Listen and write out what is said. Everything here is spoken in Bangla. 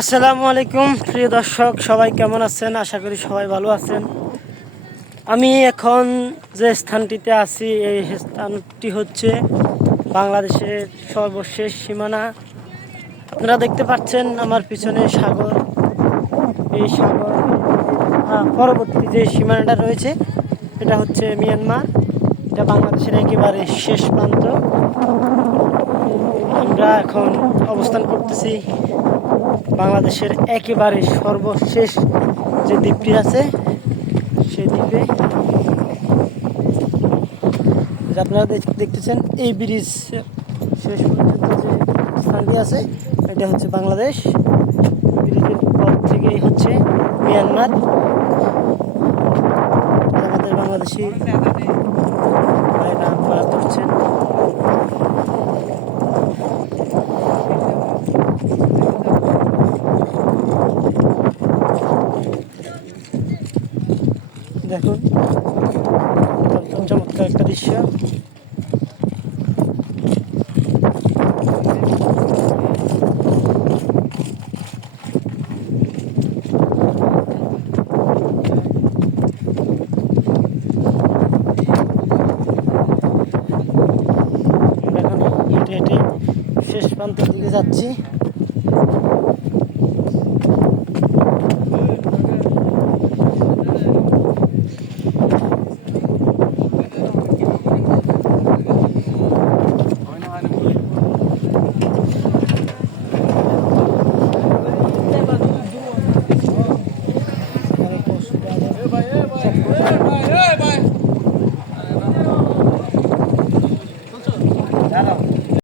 আসসালামু আলাইকুম প্রিয় দর্শক, সবাই কেমন আছেন? আশা করি সবাই ভালো আছেন। আমি এখন যে স্থানটিতে আছি, এই স্থানটি হচ্ছে বাংলাদেশের সর্বশেষ সীমানা। আপনারা দেখতে পাচ্ছেন আমার পিছনে সাগর। এই সাগর পরবর্তী যে সীমানাটা রয়েছে এটা হচ্ছে মিয়ানমার। এটা বাংলাদেশের একেবারে শেষ প্রান্ত। আমরা এখন অবস্থান করতেছি বাংলাদেশের একেবারে সর্বশেষ যে দ্বীপটি আছে সেই দ্বীপে। আপনারা দেখতেছেন এই ব্রিজ শেষ পর্যন্ত যে স্থানটি আছে এটা হচ্ছে বাংলাদেশ। ব্রিজের পর থেকেই হচ্ছে মিয়ানমার। আমাদের বাংলাদেশি ভাইরা মাছ ধরছেন। দেখুন চমৎকার একটা দৃশ্য। হেঁটে হেঁটে শেষ প্রান্তের দিকে যাচ্ছি।